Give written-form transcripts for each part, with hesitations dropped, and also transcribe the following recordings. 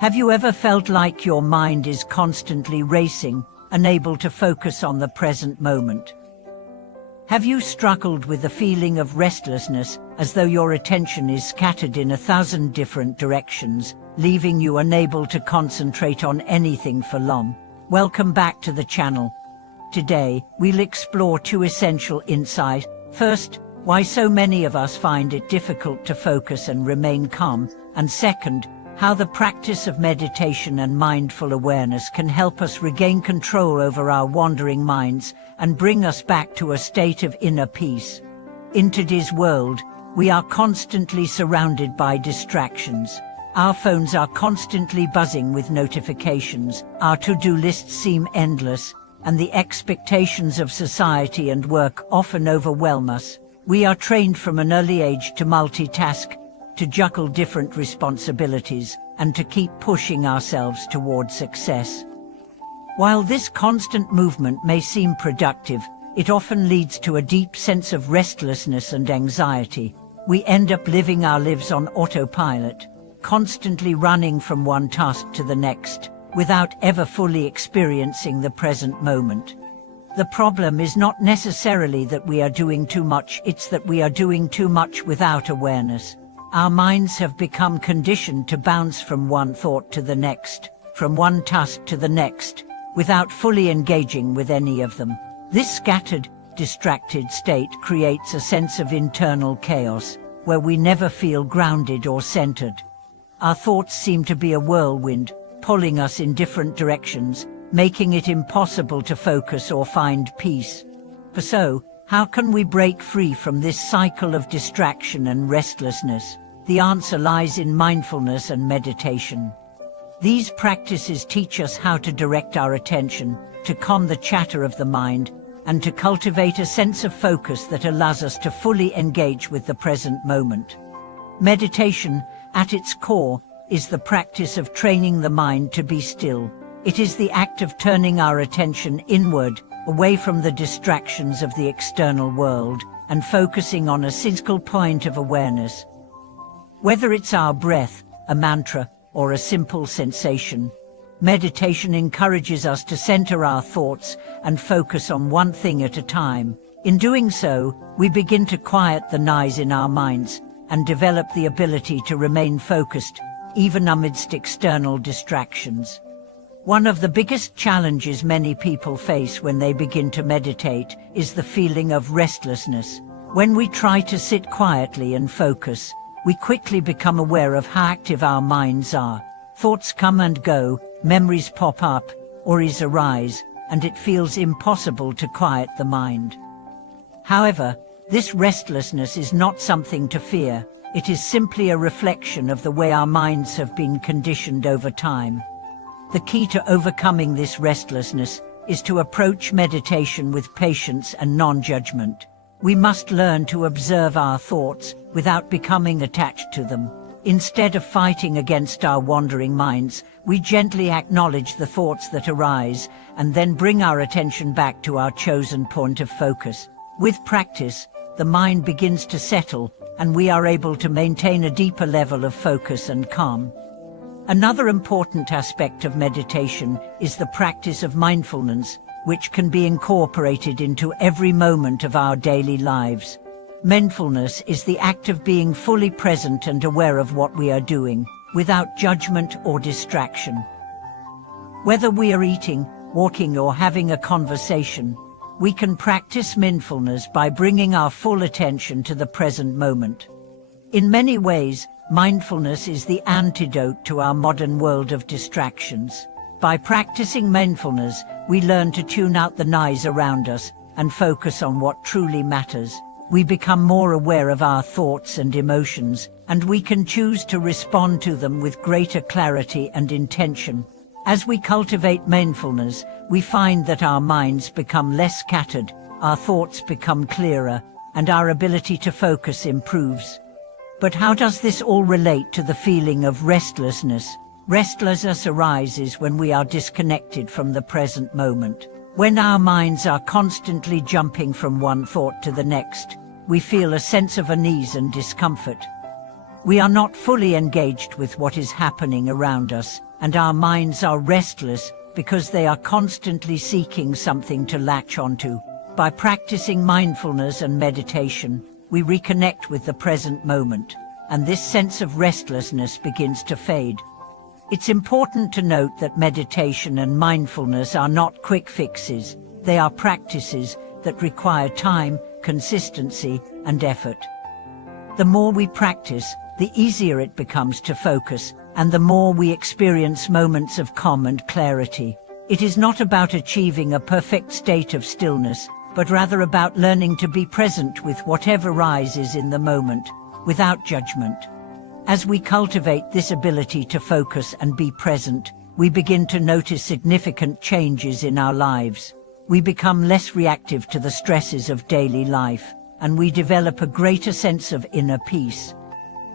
Have you ever felt like your mind is constantly racing, unable to focus on the present moment? Have you struggled with the feeling of restlessness, as though your attention is scattered in 1,000 different directions, leaving you unable to concentrate on anything for long? Welcome back to the channel. Today, we'll explore two essential insights. First, why so many of us find it difficult to focus and remain calm, and second, how the practice of meditation and mindful awareness can help us regain control over our wandering minds and bring us back to a state of inner peace. In today's world, we are constantly surrounded by distractions. Our phones are constantly buzzing with notifications, our to-do lists seem endless, and the expectations of society and work often overwhelm us. We are trained from an early age to multitask, to juggle different responsibilities, and to keep pushing ourselves towards success. While this constant movement may seem productive, it often leads to a deep sense of restlessness and anxiety. We end up living our lives on autopilot, constantly running from one task to the next, without ever fully experiencing the present moment. The problem is not necessarily that we are doing too much, it's that we are doing too much without awareness. Our minds have become conditioned to bounce from one thought to the next, from one task to the next, without fully engaging with any of them. This scattered, distracted state creates a sense of internal chaos, where we never feel grounded or centered. Our thoughts seem to be a whirlwind, pulling us in different directions, making it impossible to focus or find peace. So, how can we break free from this cycle of distraction and restlessness? The answer lies in mindfulness and meditation. These practices teach us how to direct our attention, to calm the chatter of the mind, and to cultivate a sense of focus that allows us to fully engage with the present moment. Meditation, at its core, is the practice of training the mind to be still. It is the act of turning our attention inward, away from the distractions of the external world, and focusing on a single point of awareness. Whether it's our breath, a mantra, or a simple sensation, meditation encourages us to center our thoughts and focus on one thing at a time. In doing so, we begin to quiet the noise in our minds and develop the ability to remain focused, even amidst external distractions. One of the biggest challenges many people face when they begin to meditate is the feeling of restlessness. When we try to sit quietly and focus, we quickly become aware of how active our minds are. Thoughts come and go, memories pop up, worries arise, and it feels impossible to quiet the mind. However, this restlessness is not something to fear. It is simply a reflection of the way our minds have been conditioned over time. The key to overcoming this restlessness is to approach meditation with patience and non-judgment. We must learn to observe our thoughts without becoming attached to them. Instead of fighting against our wandering minds, we gently acknowledge the thoughts that arise and then bring our attention back to our chosen point of focus. With practice, the mind begins to settle, and we are able to maintain a deeper level of focus and calm. Another important aspect of meditation is the practice of mindfulness, which can be incorporated into every moment of our daily lives. Mindfulness is the act of being fully present and aware of what we are doing, without judgment or distraction. Whether we are eating, walking, or having a conversation, we can practice mindfulness by bringing our full attention to the present moment. In many ways, mindfulness is the antidote to our modern world of distractions. By practicing mindfulness, we learn to tune out the noise around us and focus on what truly matters. We become more aware of our thoughts and emotions, and we can choose to respond to them with greater clarity and intention. As we cultivate mindfulness, we find that our minds become less scattered, our thoughts become clearer, and our ability to focus improves. But how does this all relate to the feeling of restlessness? Restlessness arises when we are disconnected from the present moment. When our minds are constantly jumping from one thought to the next, we feel a sense of unease and discomfort. We are not fully engaged with what is happening around us, and our minds are restless because they are constantly seeking something to latch onto. By practicing mindfulness and meditation, we reconnect with the present moment, and this sense of restlessness begins to fade. It's important to note that meditation and mindfulness are not quick fixes. They are practices that require time, consistency, and effort. The more we practice, the easier it becomes to focus, and the more we experience moments of calm and clarity. It is not about achieving a perfect state of stillness, but rather about learning to be present with whatever arises in the moment, without judgment. As we cultivate this ability to focus and be present, we begin to notice significant changes in our lives. We become less reactive to the stresses of daily life, and we develop a greater sense of inner peace.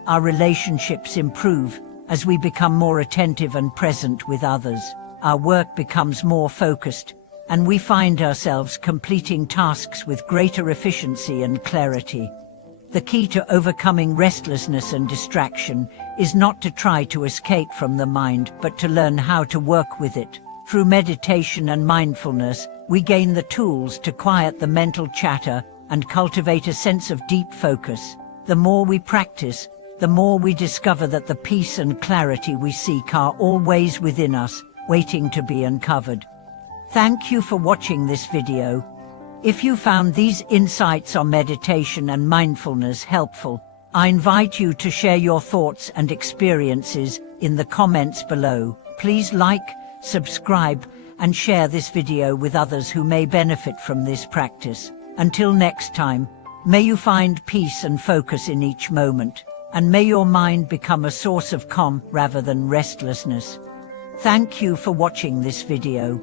Our relationships improve as we become more attentive and present with others. Our work becomes more focused, and we find ourselves completing tasks with greater efficiency and clarity. The key to overcoming restlessness and distraction is not to try to escape from the mind, but to learn how to work with it. Through meditation and mindfulness, we gain the tools to quiet the mental chatter and cultivate a sense of deep focus. The more we practice, the more we discover that the peace and clarity we seek are always within us, waiting to be uncovered. Thank you for watching this video. If you found these insights on meditation and mindfulness helpful, I invite you to share your thoughts and experiences in the comments below. Please like, subscribe, and share this video with others who may benefit from this practice. Until next time, may you find peace and focus in each moment, and may your mind become a source of calm rather than restlessness. Thank you for watching this video.